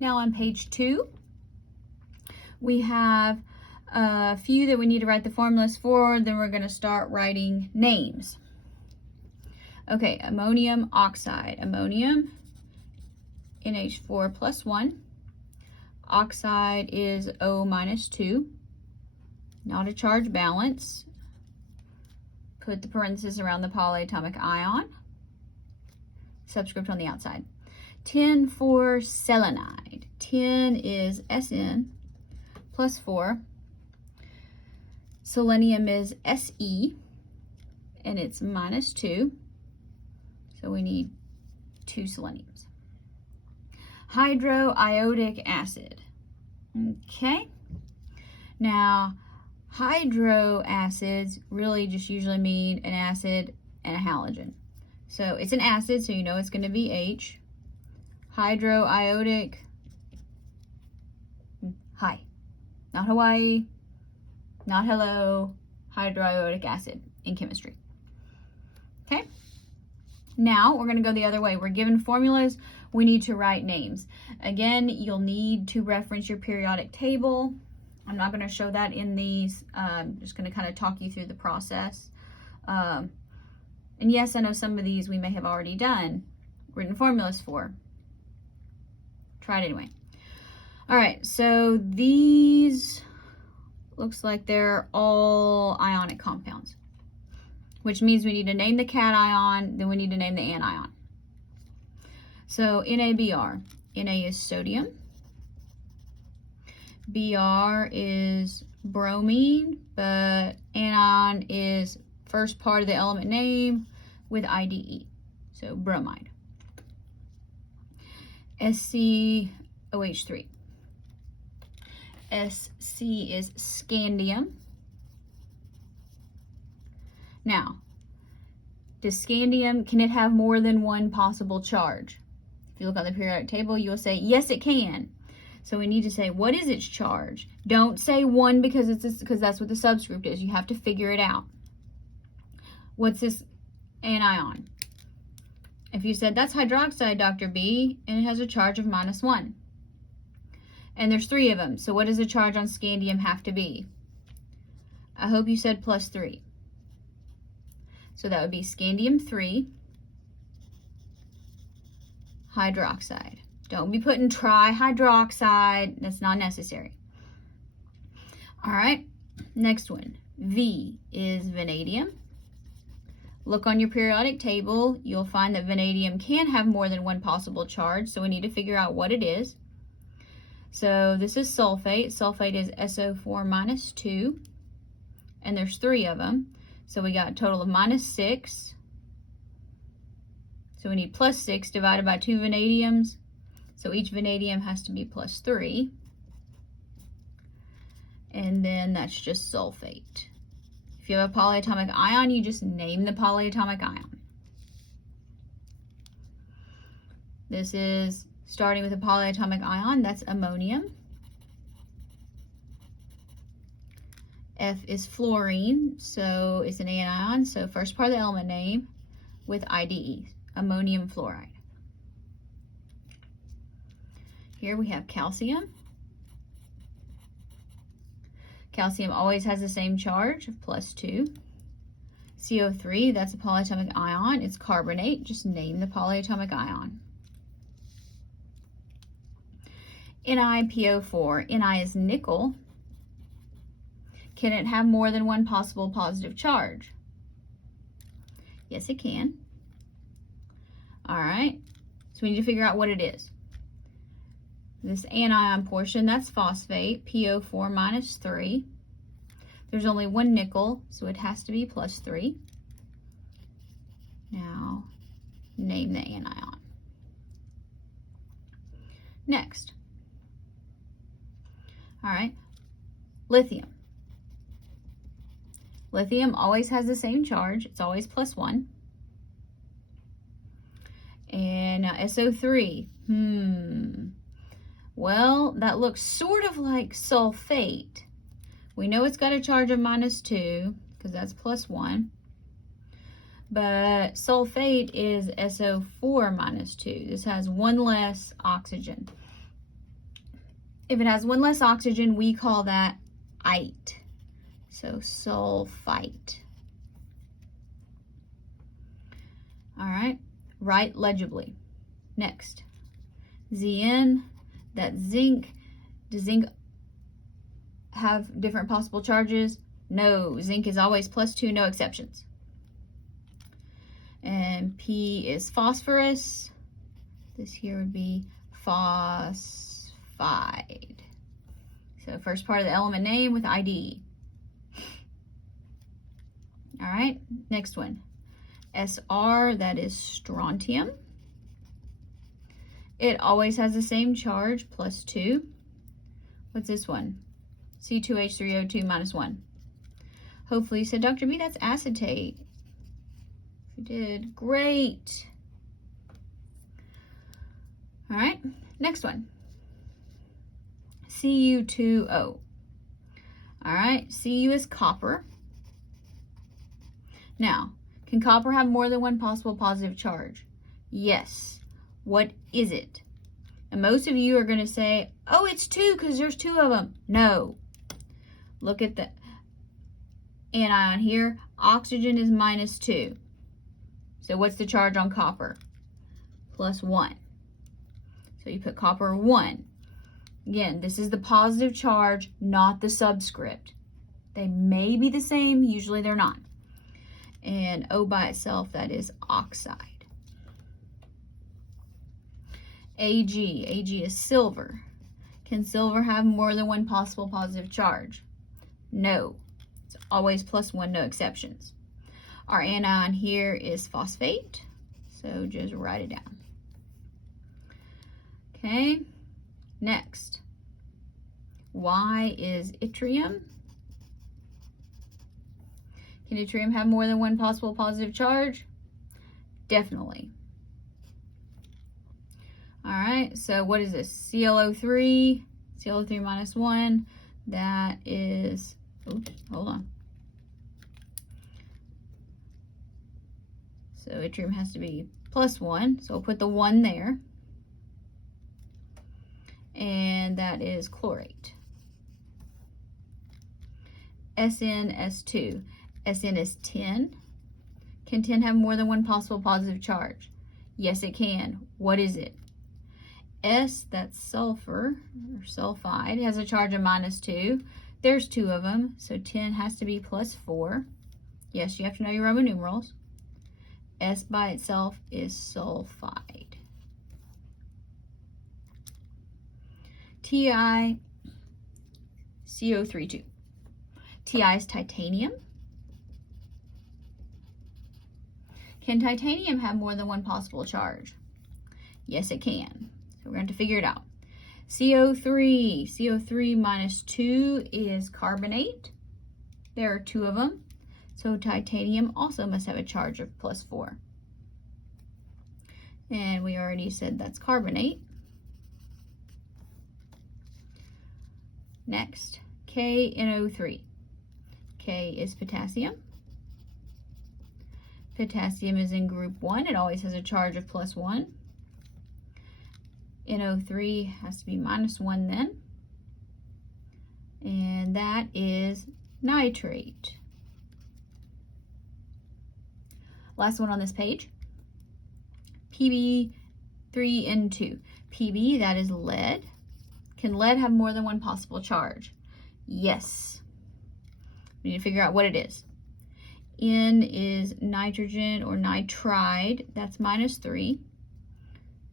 Now on page 2, we have a few that we need to write the formulas for, then we're going to start writing names. Okay, ammonium oxide. Ammonium, NH4 plus 1. Oxide is O minus 2. Not a charge balance. Put the parenthesis around the polyatomic ion. Subscript on the outside. 10 for selenide. 10 is Sn plus 4. Selenium is Se, and it's minus 2. So we need 2 seleniums. Hydroiodic acid. Okay. Now, hydro acids really just usually mean an acid and a halogen. So it's an acid, so you know it's going to be H. Hydroiodic, hi. Not Hawaii, not hello, hydroiodic acid in chemistry. Okay? Now we're going to go the other way. We're given formulas. We need to write names. Again, you'll need to reference your periodic table. I'm not going to show that in these. I'm just going to kind of talk you through the process. And yes, I know some of these we may have already done written formulas for. Try it anyway. All right, so these looks like they're all ionic compounds, which means we need to name the cation, then we need to name the anion. So NaBr. Na is sodium. Br is bromine, but anion is first part of the element name with IDE, so bromide. SCOH3. SC is scandium. Now, does scandium, can it have more than one possible charge? If you look on the periodic table, you'll say, yes, it can. So we need to say, what is its charge? Don't say 1 because that's what the subscript is. You have to figure it out. What's this anion? If you said, that's hydroxide, Dr. B, and it has a charge of -1. And there's 3 of them. So what does the charge on scandium have to be? I hope you said +3. So that would be scandium 3 hydroxide. Don't be putting trihydroxide. That's not necessary. All right, next one. V is vanadium. Look on your periodic table. You'll find that vanadium can have more than one possible charge, so we need to figure out what it is. So this is sulfate. Sulfate is SO4 minus 2, and there's 3 of them. So we got a total of -6. So we need +6 divided by 2 vanadiums. So each vanadium has to be +3. And then that's just sulfate. If you have a polyatomic ion, you just name the polyatomic ion. This is starting with a polyatomic ion, that's ammonium. F is fluorine, so it's an anion, so first part of the element name with IDE, ammonium fluoride. Here we have calcium. Calcium always has the same charge of +2. CO3, that's a polyatomic ion. It's carbonate. Just name the polyatomic ion. NiPO4. Ni is nickel. Can it have more than one possible positive charge? Yes, it can. All right. So we need to figure out what it is. This anion portion, that's phosphate, PO4 minus 3. There's only one nickel, so it has to be +3. Now, name the anion. Next. All right, lithium. Lithium always has the same charge. It's always +1. And now SO3. Well, that looks sort of like sulfate. We know it's got a charge of -2 because that's +1. But sulfate is SO4 minus 2. This has one less oxygen. If it has one less oxygen, we call that ite. So sulfite. All right, write legibly. Next, Zn, that's zinc. Does zinc have different possible charges? No, zinc is always +2, no exceptions. And P is phosphorus. This here would be phosphide. So first part of the element name with ID. All right, next one. Sr, that is strontium. It always has the same charge, +2. What's this one? C2H3O2 -1. Hopefully you said, Dr. B, that's acetate. You did, great. All right, next one. Cu2O. All right, Cu is copper. Now, can copper have more than one possible positive charge? Yes. What is it? And most of you are going to say, oh, it's 2 because there's 2 of them. No. Look at the anion here. Oxygen is -2. So what's the charge on copper? +1. So you put copper 1. Again, this is the positive charge, not the subscript. They may be the same, usually they're not. And O by itself, that is oxide. Ag is silver. Can silver have more than one possible positive charge? No. It's always +1, no exceptions. Our anion here is phosphate, so just write it down. Okay, next. Y is yttrium. Can yttrium have more than one possible positive charge? Definitely. All right, so what is this? ClO3, ClO3 -1, that is, oops, hold on. So yttrium has to be +1, so we'll put the 1 there. And that is chlorate. SnS2. Sn is tin. Can tin have more than one possible positive charge? Yes, it can. What is it? S, that's sulfur, or sulfide, has a charge of -2. There's 2 of them, so tin has to be +4. Yes, you have to know your Roman numerals. S by itself is sulfide. Ti, CO32. Ti is titanium. Can titanium have more than one possible charge? Yes, it can. So we're going to figure it out. CO3 -2 is carbonate. There are 2 of them. So titanium also must have a charge of +4. And we already said that's carbonate. Next, KNO3. K is potassium. Potassium is in group 1. It always has a charge of +1. NO3 has to be -1 then. And that is nitrate. Last one on this page. Pb3N2. Pb, that is lead. Can lead have more than one possible charge? Yes. We need to figure out what it is. N is nitrogen or nitride. That's -3.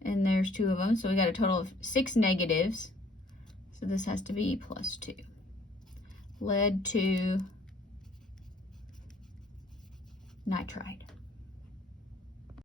And there's 2 of them, so we got a total of 6 negatives. So this has to be +2. Lead to nitride.